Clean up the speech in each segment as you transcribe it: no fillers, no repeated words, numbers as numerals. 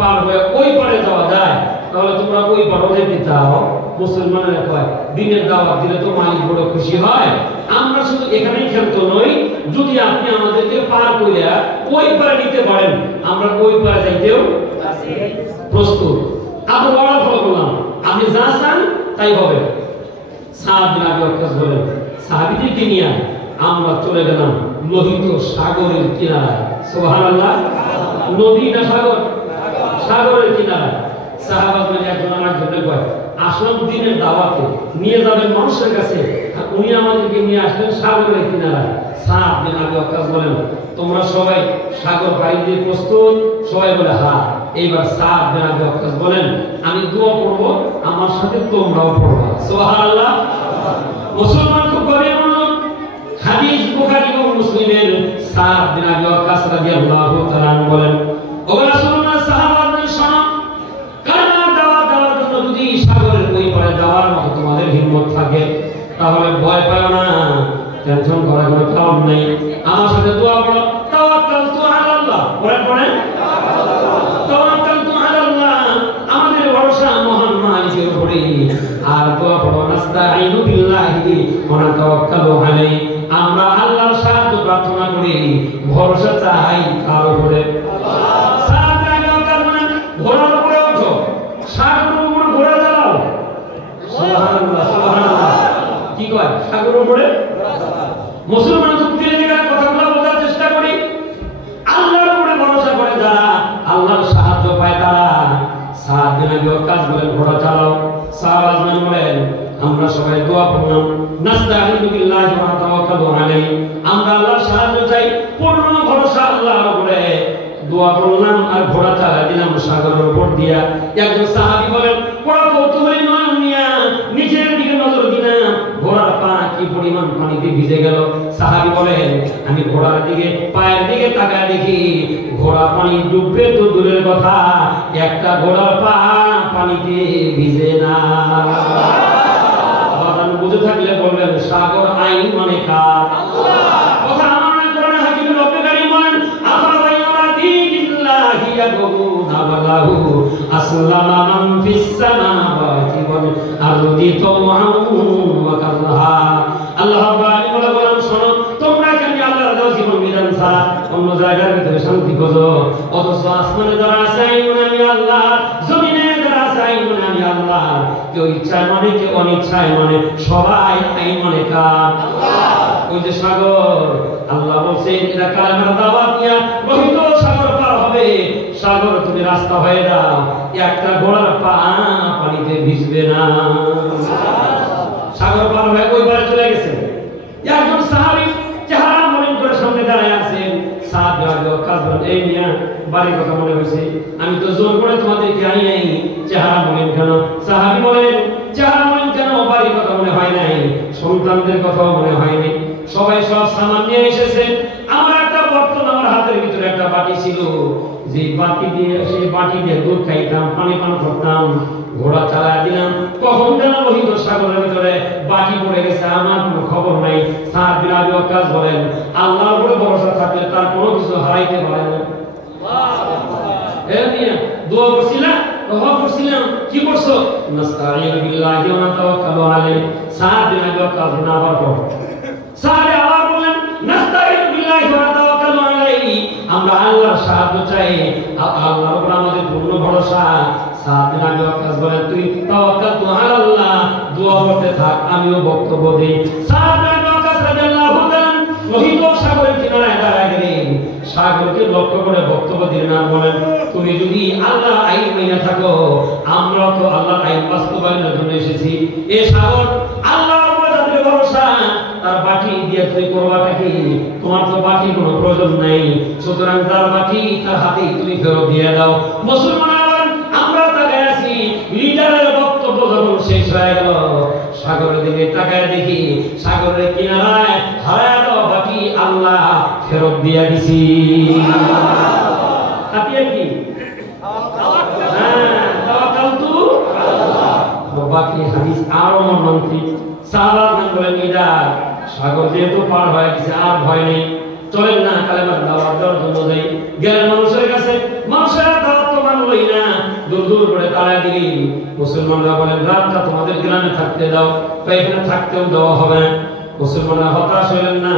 পার হয়ে ওই পারে যাওয়া যায়, তাহলে তোমরা ওই পারে যেতে চাও। মুসলমানেরা কয় দিনের দাওয়াত দিলে তো মালিক বড় খুশি হয়। আমরা শুধু এখানেই ক্ষান্ত নই, যদি আপনি আমাদেরকে পার করে ওই পারে নিতে পারেন, আমরা ওই পারে যাইতেও প্রস্তুত। আপনি বড় ফলো করলাম, আপনি যা চান তাই হবে। সাদ বিন আবি ওয়াক্কাস বলেন, সাহাবীদেরকে নিয়ে আমরা চলে গেলাম লোহিত সাগরের কিনারায়। সুবহানাল্লাহ। নদী না সাগর? সাগরের কিনারায়। সাহাবা মানে একজন আরেকজনের কয়, আসলাম দিনের দাওয়াতে নিয়ে যাবেন মানুষের কাছে, উনি আমাদেরকে নিয়ে আসলেন সাগরের কিনারায়। সাদ বিন আবি ওয়াক্কাস বলেন, তোমরা সবাই সাগর পাড়ি দিয়ে প্রস্তুত? সবাই বলে হ্যাঁ। এইবার সাদ বিন আবি ওয়াক্কাস বলেন, আমি দোয়া করব, আমার সাথে তোমরাও পড়বা। সুবহানাল্লাহ। মুসলমান খুব গরিব মানুষ। হাদিস বুখারী ও মুসলিমের। সাদ বিন আবি ওয়াক্কাস রাদিয়াল্লাহু তাআলা বলেন, ও রাসূলুল্লাহ সাহাবাদের শোনো, কালেমার দাওয়াত দেওয়ার জন্য যদি সাগরের ওই পারে যাওয়ার মতো তোমাদের হিম্মত থাকে, তাহলে ভয় পাও না, টেনশন করার কোনো কারণ নেই। আমার সাথে দোয়া করো, তাওয়াক্কালতু আলাল্লাহ। পড়েন তাওয়াক্কালতু আলাল্লাহ, আমাদের ভরসা মহান মালিকের উপরে। আর দোয়া পড়ো, নাস্তাঈনু বিল্লাহি ওয়া নাতাওয়াক্কালু আলাইহি, আমরা আল্লাহর সাহায্য প্রার্থনা করি, ভরসা চাই কার উপরে? আল্লাহ। ঘোড়ার উপরে ওঠো, সাগরের উপরে ঘোড়া চালাও। সুবহানাল্লাহ, সুবহানাল্লাহ। কি কয়? সাগরের উপরে মুসলমান খুব ধীরে ধীরে কথাগুলো বোঝার চেষ্টা করি। আল্লাহর উপরে ভরসা করে যারা আল্লাহর সাহায্য পায় তারা। সাদ বিন আবি ওয়াক্কাস বলেন, ঘোড়া চালাও। সাহাবাগণ বলেন, আমরা সবাই দোয়া করলাম, নাস্তাঈনু বিল্লাহি ওয়া নাতাওয়াক্কালু আলাইহি, আমরা আল্লাহর সাহায্য চাই, পূর্ণ ভরসা আল্লাহর উপরে। দোয়া করলাম আর ঘোড়া চালা দিলাম সাগরের উপর দিয়া। একজন সাহাবী বলেন, বড় কৌতূহলী নয়ন নিয়া নিচের দিকে নজর দিলাম, ঘোড়ার পা কি পরিমাণ পানিতে ভিজে গেল। সাহাবী বলেন, আমি ঘোড়ার দিকে পায়ের দিকে তাকায় দেখি ঘোড়া পানি ডুববে তো দূরের কথা, একটা ঘোড়ার পা পানিতে ভিজে না। আবার বুঝে থাকলে বলবেন, সাগর আইন মানে কার? আল্লাহ। কথা আমার কোরআনে হাকিম রব্বে কারীম বলেন, আসলামা মান ফিস সামাওয়াতি ওয়াল আরদি তাওআন ওয়া কারহা। আল্লাহ রাব্বুল আলামিন বলেন, শোনো, তোমরা কেন আল্লাহর দেওয়া জীবন বিধান ছাড়া অন্য জায়গার ভিতরে শান্তি খোঁজো, অথচ আসমানে যারা আছে আইন আমি আল্লাহ, জমিনে যারা আছে আইন আমি আল্লাহ। কেউ ইচ্ছায় মানে, কেউ অনিচ্ছায় মানে, সবাই আইন মানে কার? আল্লাহ। ওই যে সাগর, আল্লাহ বলছেন এরা কালেমার দাওয়াত নিয়ে লোহিত সাগর পার হবে। সাগর তুমি রাস্তা হয়ে দাও, একটা ঘোড়ার পা পানিতে ভিজবে না। সাগর পার হয়ে ওই পারে চলে গেছে। একজন সাহাবী চেহারা মলিন করে সামনে দাঁড়ায় আছেন। সাদ বিন আবি ওয়াক্কাস বলেন, এই মিয়া, বাড়ির কথা মনে হয়েছে, আমি তো জোর করে তোমাদেরকে আনি নাই, চেহারা মলিন কেন? সাহাবী বলেন, চেহারা মলিন কেন? বাড়ির কথা মনে হয় নাই, সন্তানদের কথাও মনে হয়নি। সবাই সব সামান নিয়ে এসেছে। আমার একটা বর্তন, আমার হাতের ভিতরে একটা বাটি ছিল, যে বাটি দিয়ে সেই বাটি দিয়ে দুধ খাইতাম, পানি পান করতাম। ঘোড়া চালায় দিলাম, কখন যেন লোহিত সাগরের ভিতরে বাটি পড়ে গেছে, আমার কোনো খবর নাই। সাদ বিন আবি ওয়াক্কাস বলেন, আল্লাহর উপরে ভরসা থাকলে তার কোনো কিছু হারাইতে পারে না। দোয়া করছিলাম, দোয়া করছিলাম, কি করছো? নাস্তাঈনু বিল্লাহি ওয়া নাতাওয়াক্কালু আলাইহি। সাদ বিন আবি ওয়াক্কাস আবার পড়ো। সাহাবী আবার বলেন, নাস্তাঈনু বিল্লাহি ওয়া নাতাওয়াক্কালু আলাইহি, আমরা আল্লাহর সাহায্য চাই, আল্লাহর উপর আমাদের পূর্ণ ভরসা। সাদ বিন আবি ওয়াক্কাস বলেন, তুই তাওয়াক্কালতু আলাল্লাহ, দোয়া করতে থাক, আমিও বক্তব্য দেই। সাদ বিন আবি ওয়াক্কাস রাদিয়াল্লাহু তাআলা লোহিত সাগরের কিনারায় দাঁড়ায় গেলেন, সাগরকে লক্ষ্য করে বক্তব্য দিলেন আর বলেন, তুমি যদি আল্লাহর আইন মেনে থাকো, আমরা তো আল্লাহর আইন বাস্তবায়নের জন্য এসেছি। এ সাগর আল্লাহর উপরে যাদের ভরসা, তার বাটি দিয়ে তুই করবাটা কি? তোমার তো বাটি কোনো প্রয়োজন নাই, সুতরাং তার বাটি তার হাতেই তুমি ফেরত দিয়ে দাও। মুসলমান আমরা তাকায় আছি, লিডারের বক্তব্য যখন শেষ হয়ে গেল, সাগরের দিকে তাকায় দেখি সাগরের কিনারায় হারায় যাওয়া বাটি আল্লাহ ফেরত দিয়ে দিছি। হাতিয়া কি? তাওয়াক্কালতু আল্লাহ। বাকি হাদিস আরো মর্মান্তিক। সাহাবাগণ বলেন, লিডার, সাগর যেহেতু পার হয়ে গেছে, আর ভয় নেই, চলেন না কালেমার দাওয়াত দেওয়ার জন্য যাই। গেলেন মানুষের কাছে, মানুষের দাওয়াত তো মানলই না। বাড়ায় দিলেন। মুসলমানরা বলেন রাতটা তোমাদের গ্রামে থাকতে দাও, এখানে থাকতেও দেওয়া হবে না। মুসলমানরা হতাশ হলেন না।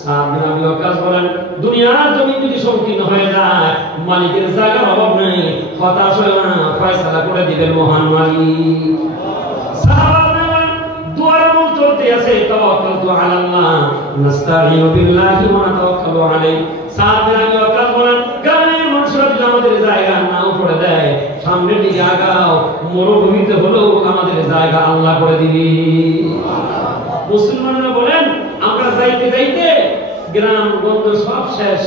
সাদ বিন আবি ওয়াক্কাস বলেন দুনিয়ার জমি যদি সংকীর্ণ হয়ে যায়, মালিকের জায়গার অভাব নেই, হতাশ হয় না, ফয়সালা করে দিবেন মহান মালিক। সাহাবারা দুয়ার মূল চলতে আছে, তাওয়াক্কালতু আলাল্লাহ নাস্তাঈনু বিল্লাহি ওয়া নাতাওয়াক্কালু আলাইহি। সাদ বিন আবি ওয়াক্কাস বলেন গ্রামের মানুষরা যদি আমাদের জায়গা নাও করে দেয়, সামনের দিকে আগাও, মরুভূমিতে হলেও আমাদের জায়গা আল্লাহ করে দিবে। মুসলমানরা বলেন আমরা যাইতে যাইতে গ্রাম গঞ্জ সব শেষ,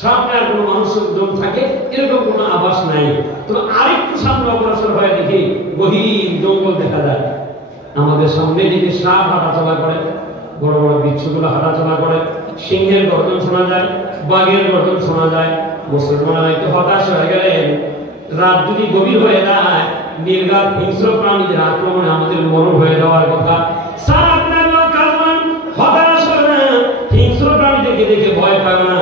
সামনে আর কোনো মানুষজন থাকে এরকম কোনো আভাস নাই। তো আরেকটু সামনে অগ্রসর হয়ে দেখি গহীন জঙ্গল দেখা যায়। আমাদের সামনে দিকে সাপ হাঁটাচলা করে, বড় বড় বিচ্ছুগুলো হাঁটাচলা করে, সিংহের গর্জন শোনা যায়, বাঘের গর্জন শোনা যায়। মুসলমানরা একটু হতাশ হয়ে গেলেন। রাত যদি গভীর হয়ে যায়, নির্ঘাত হিংস্র প্রাণীদের আক্রমণে আমাদের মরণ হয়ে যাওয়ার কথা। হিংস্র প্রাণীদেরকে দেখে ভয় পায় না।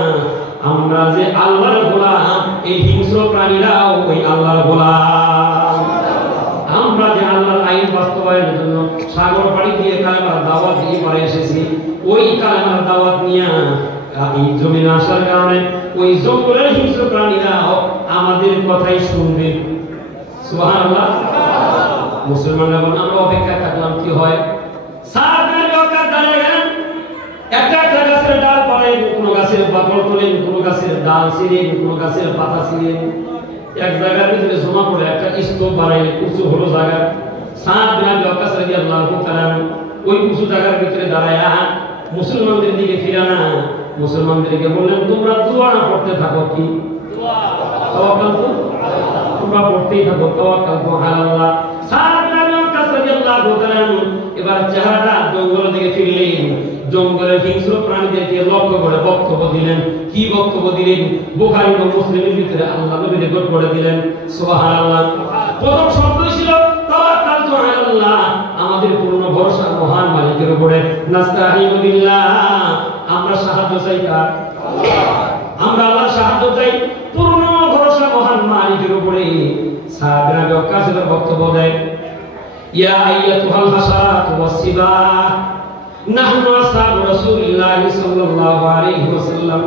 আমরা যে আল্লাহর গোলাম, এই হিংস্র প্রাণীরাও ওই আল্লাহর গোলাম। আমরা যে আল্লাহর আইন বাস্তবায়নের জন্য সাগর পাড়ি দিয়ে কালেমার দাওয়াত দিয়ে পরে এসেছি, ওই কালেমার দাওয়াত নিয়ে এই জমিনে আসার কারণে ওই জঙ্গলের হিংস্র প্রাণীরাও আমাদের কথাই শুনবে। সুবহানাল্লাহ। মুসলমানরা বলেন আমরা অপেক্ষা থাকলাম কি হয়। একটা একটা গাছের ডাল পড়েন, কোনো গাছের পাকড় তোলেন, কোনো গাছের ডাল ছিঁড়েন, কোনো গাছের পাতা ছিঁড়েন, এক জায়গার ভিতরে জমা করে একটা স্তূপ বানাইলেন, উঁচু হলো জায়গা। সাদ বিন আবি ওয়াক্কাস রাদিয়াল্লাহু তাআলা ওই উঁচু জায়গার ভিতরে দাঁড়ায়া মুসলমানদের দিকে ফিরানা, মুসলমানদেরকে বললেন তোমরা দোয়া পড়তে থাকো। কি দোয়া? তাওয়াক্কালতু, তোমরা পড়তেই থাকো তাওয়াক্কালতু আলাল্লাহ। সাদ বিন আবি ওয়াক্কাস রাদিয়াল্লাহু তাআলা এবার চেহারাটা জঙ্গলের দিকে ফিরলেন। জঙ্গলের হিংস্র প্রাণীদেরকে লক্ষ্য করে বক্তব্য দিলেন। কি বক্তব্য দিলেন? বুখারী ও মুসলিমের ভিতরে আল্লাহ নবী রেকর্ড করে দিলেন। সুবহানাল্লাহ। প্রথম শব্দ ছিল তাওয়াক্কালতু আলাল্লাহ, আমাদের পূর্ণ ভরসা মহান মালিকের উপরে। নাস্তাঈনু বিল্লাহ, আমরা সাহায্য চাই কার? আল্লাহ। আমরা আল্লাহর সাহায্য চাই, পূর্ণ ভরসা মহান মালিকের উপরে। সাদ বিন আবি ওয়াক্কাস এর বক্তব্য দেয় ইয়া আইয়াতুহাল হাসারাতু ওয়াসসিবা নাহনু আসহাবু রাসূলিল্লাহ সাল্লাল্লাহু আলাইহি ওয়াসাল্লাম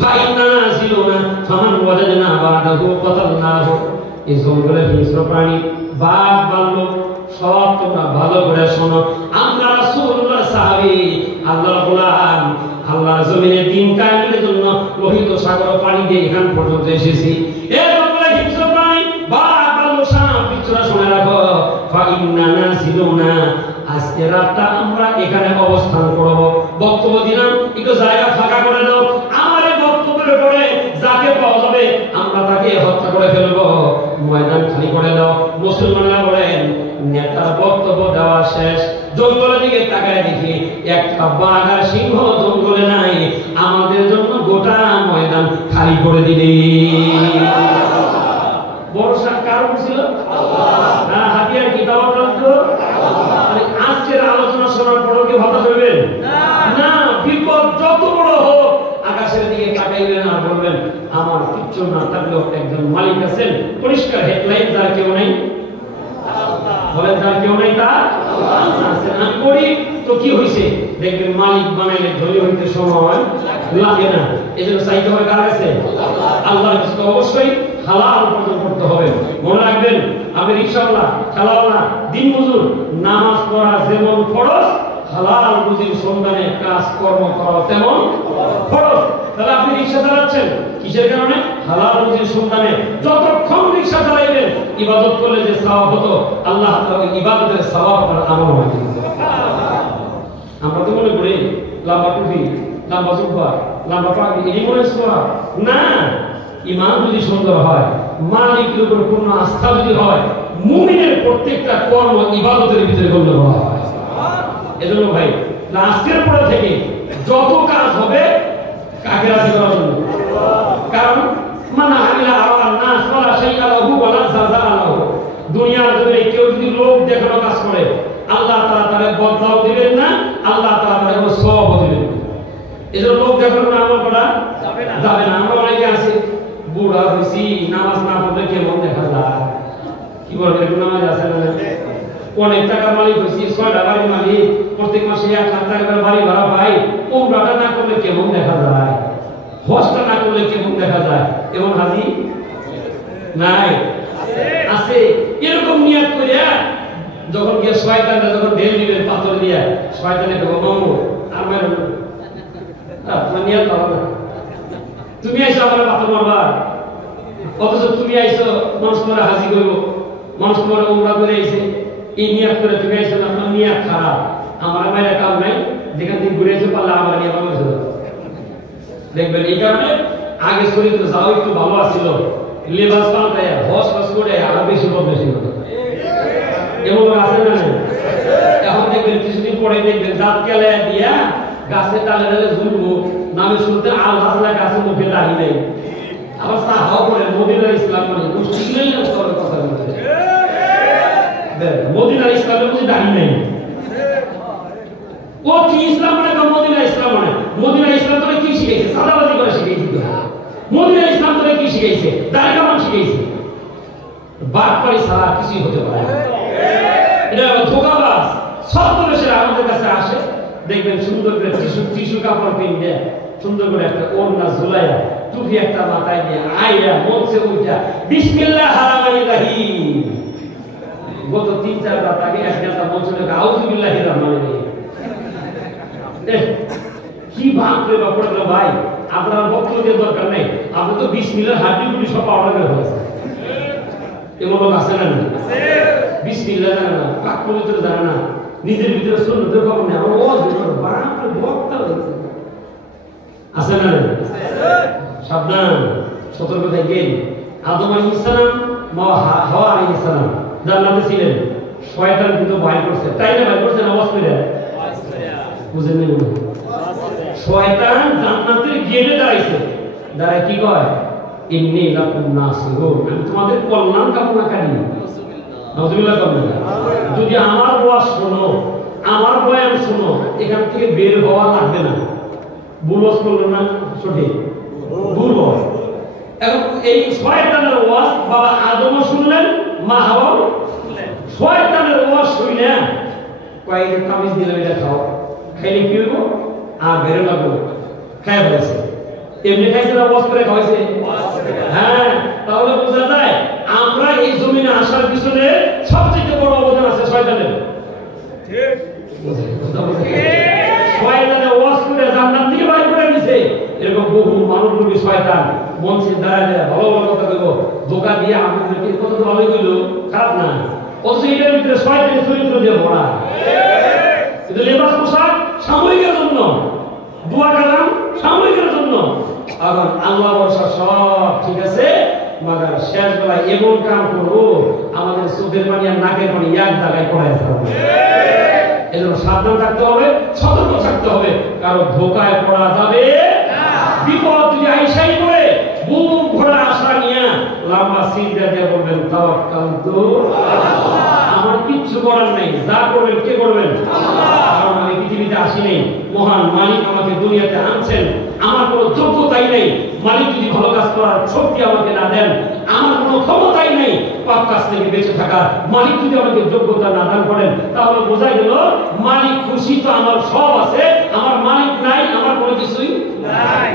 ফাইন্না নাযিলুনা ফামান ওয়াজাদনা বাদাহু কাতালনাহু। এই জঙ্গলের হিংস্র প্রাণী বাঘ ভাল্লুক সব তোমরা ভালো করে শোনো, আমরা রাসূলুল্লাহ সাহাবী, আল্লাহর গোলাম, আল্লাহর জমিনে দ্বীন কায়েমের জন্য লোহিত সাগর পানি দিয়ে এখান পর্যন্ত এসেছি। এই জঙ্গলের হিংস্র প্রাণী বাঘ ভাল্লুক সাপ বিচ্ছুরা শুনে রাখো, ফাইন্না নাযিলুনা, আজকে রাতটা আমরা এখানে অবস্থান করব। বক্তব্য দিলাম, একটু জায়গা ফাঁকা করে দাও, আমার এই বক্তব্যের পরে যাকে পাওয়া যাবে আমরা তাকে হত্যা করে ফেলবো, ময়দান খালি করে দাও। মুসলমানরা বলেন নেতার বক্তব্য দেওয়া শেষ, জঙ্গলের দিকে তাকায় দেখি একটা বাঘ আর সিংহ জঙ্গলে নাই, আমাদের জন্য গোটা ময়দান খালি করে দিলে। ভরসা কার উপর ছিল? আল্লাহ। হাতিয়ার কি তাওয়াক্কালতু? আজকের আলোচনা শোনার পরও কি হতাশ হইবেন? না। বিপদ যত বড় হোক আকাশের দিকে তাকাইবেন আর বলবেন আমার কিচ্ছু না থাকলেও একজন মালিক আছেন। পরিষ্কার হেডলাইন, যার কেউ নাই বলেন, যার কেউ নাই তার আল্লাহ আছেন। আমি করি তো কি হয়েছে, দেখবেন মালিক বানাইলে ধনী হইতে সময় লাগে না। এই জন্য চাইতে হবে কার কাছে? আল্লাহর কাছে। অবশ্যই হালাল উপার্জন করতে হবে। মনে রাখবেন আমি রিকশাওয়ালা, ঠেলাওয়ালা, দিন মজুর, নামাজ পড়া যেমন ফরজ, হালাল রুজির সন্ধানে কাজ কর্ম করা তেমন ফরজ। তাহলে আপনি রিকশা চালাচ্ছেন কিসের কারণে? হালাল রুজির সন্ধানে। যতক্ষণ রিকশা চালাইবেন ইবাদত করলে যে সওয়াব হতো, আল্লাহ তাআলা ইবাদতের সওয়াব আর আমল হয়ে যাবে। আমরা তো মনে করি লম্বা টুপি, লম্বা জুব্বা, লম্বা পাগড়ি এই মনে সওয়াব না। ঈমান যদি সুন্দর হয়, মালিকের উপর পূর্ণ আস্থা যদি হয়, মুমিনের প্রত্যেকটা কর্ম ইবাদতের ভিতরে গণ্য করা হয়। এজন্য ভাই আজকের পর থেকে যত কাজ হবে কাকে রাজি করার জন্য, কারণ মানা আমিলা আওয়াল নাস ওয়ালা শাইআ লাহু ওয়ালা জাযা লাহু। দুনিয়ার জমিনে কেউ যদি লোক দেখানো কাজ করে, আল্লাহ তাআলা তারে বদলাও দিবেন না, আল্লাহ তাআলা তারে কোনো সওয়াবও দিবেন না। এজন্য লোক দেখানো আমল করা যাবে না। আমরা অনেকে আছি বুড়া হইছি, নামাজ না পড়লে কেমন দেখা যায়, কি বলবো, এরকম নামাজ আছে না? অনেক টাকার মালিক হয়েছি, 6টা বাড়ির মালিক, প্রত্যেক মাসে 1 লাখ টাকা করে বাড়ি ভাড়া পাই। উমরাটা না করলে কেমন দেখা যায়, হজটা না করলে কেমন দেখা যায়? এমন হাজি নাই? আছে। এরকম নিয়ত করিয়া যখন গিয়ে শয়তানরা যখন ঢেল দিবেন পাথর দিয়া, শয়তানে কইবো মামু আমার নিয়ত হবে না, তুমি আইসো আমার পাথর মারবা, অথচ তুমি আইসো মানুষ তোমার হাজি করব, মানুষ তোমার উমরা করে আইছে, এই নিয়ত করে তুমি আইসো না, তোমার নিয়ত খারাপ, আমার মায়ের কাম নাই, যেখান থেকে ঘুরে এসে পারলে আমার নিয়ে আমার দেখবেন। এই কারণে আগে শরীর যাও একটু ভালো আসছিল, লেবাস পাল্টায় হস হস করে আরো বেশি বদলেছি এমন আছে না? এখন দেখবেন কিছুদিন পরে দেখবেন দাঁত কেলে দিয়া গাছের ডালে ডালে ঝুলবো, নামে শুনতে আল হাসলা গাছের মুখে দাঁড়িয়ে নেই, আবার সাহাও করে মদিনার ইসলাম মানে কথা বলছে, মদিনার ইসলামের মধ্যে দাঁড়িয়ে নেই। ও কি ইসলাম মানে? মদিনার ইসলাম মানে মদিনার ইসলাম তোরা কি শিখেছে? সাদাবাজি করে শিখেছি তো। মদিনার ইসলাম তোরা কি শিখেছে? দাড়ি কামান শিখেছে। বাদ পারি সারা কিছুই হতে পারে না। এটা ধোঁকাবাজ ছদ্মবেশে আমাদের কাছে আসে, দেখবেন সুন্দর করে টিস্যু কাপড় কিনবে, সুন্দর করে একটা ওড়না ঝুলাইয়া, টুপি একটা মাথায় দিয়ে আইয়া মঞ্চে উঠা বিসমিল্লাহির রহমানির রহিম, গত 3-4 রাত আগে এক নেতা মঞ্চে লেখা আউযুবিল্লাহির রহমানির রহিম। কি বাপরে বাপরে ভাই, আপনার বক্তব্যের দরকার নেই, আপনি তো বিসমিল্লাহ হাড্ডি গুটি সব পাউডার করে ফেলেছেন। এমন লোক আছে না? বিসমিল্লাহ জানে না, পাক পবিত্র জানে না, নিজের ভিতরে সুন্নতের খবর নেই, আমার ওয়াজ করে বাপরে বক্তা হয়েছে। আছে না? সাবধান, সতর্ক থাকেন। আদম আলাইহিস সালাম, হাওয়া আলাইহিস সালাম জান্নাতে ছিলেন, শয়তান কিন্তু ভয় করছে, তাই না? ভয় করছে নামাজ পড়ে, বুঝেন না? শয়তান জান্নাতের গেটে দাঁড়াইছে, দাঁড়ায় কি কয়? ইন্নী লাকুম নাসিহুন, আমি তোমাদের কল্যাণ কামনাকারী। নাউযুবিল্লাহ। যদি আমার ওয়াজ শোনো, আমার বয়ান শোনো, এখান থেকে বের হওয়া লাগবে না। বুলওয়াজ করলো না, সঠিক বুলওয়াজ। এখন এই শয়তানের ওয়াজ বাবা আদমও শুনলেন, মা হাওয়াও শুনলেন। শয়তানের ওয়াজ শুনে কয়েকটা তাবিজ দিলাম, এটা খাও, খাইলে কি হইব? আর বেরো লাগবো, খাই ফেলেছে। এমনি খাইছে না ওয়াজ করে খাওয়াইছে? হ্যাঁ, তাহলে বোঝা যায় আমরা এই জমিনে আসার পিছনে সবচেয়ে বড় অবদান আছে শয়তানের। ঠিক, শয়তানের ওয়াজ করে জান্নাত থেকে বাইরে করে দিয়েছে। এরকম বহু মানবরূপী শয়তান মঞ্চে দাঁড়ায় ভালো ভালো কথা কইব, ধোঁকা দিয়ে আমাদেরকে কথা তো ভালোই কইলো, খারাপ না, অথচ এটার ভিতরে শয়তানের চরিত্র দিয়ে ভরা। কিন্তু লেবাস পোশাক সাময়িকের জন্য, দোয়া কালাম সাময়িকের জন্য, আর আল্লাহ ভরসা সব ঠিক আছে, মাগার শেষ বেলায় এমন কাম করবো আমাদের চোখের পানি আর নাকের পানি এক জায়গায় পড়ায় যাবে। এজন্য সাবধান থাকতে হবে, সতর্ক থাকতে হবে, কারো ধোকায় পড়া যাবে না। বিপদ যদি আইসাই পড়ে বুক ভরা আশা নিয়ে লম্বা সিজদা দিয়ে বলবেন তাওয়াক্কালতু আলাল্লাহ, আমার কিচ্ছু করার নেই, যা করবেন কে করবেন? আল্লাহ। কারণ আমি পৃথিবীতে আসি নাই, মহান মালিক আমাকে দুনিয়াতে আনছেন, আমার কোনো যোগ্যতাই নেই। মালিক যদি ভালো কাজ করার শক্তি আমাকে না দেন, আমার কোনো ক্ষমতাই নেই পাপ কাজ থেকে বেঁচে থাকার। মালিক যদি আমাকে যোগ্যতা না দান করেন, তাহলে বোঝা গেল মালিক খুশি তো আমার সব আছে, আমার মালিক নাই, আমার কোনো কিছুই নাই।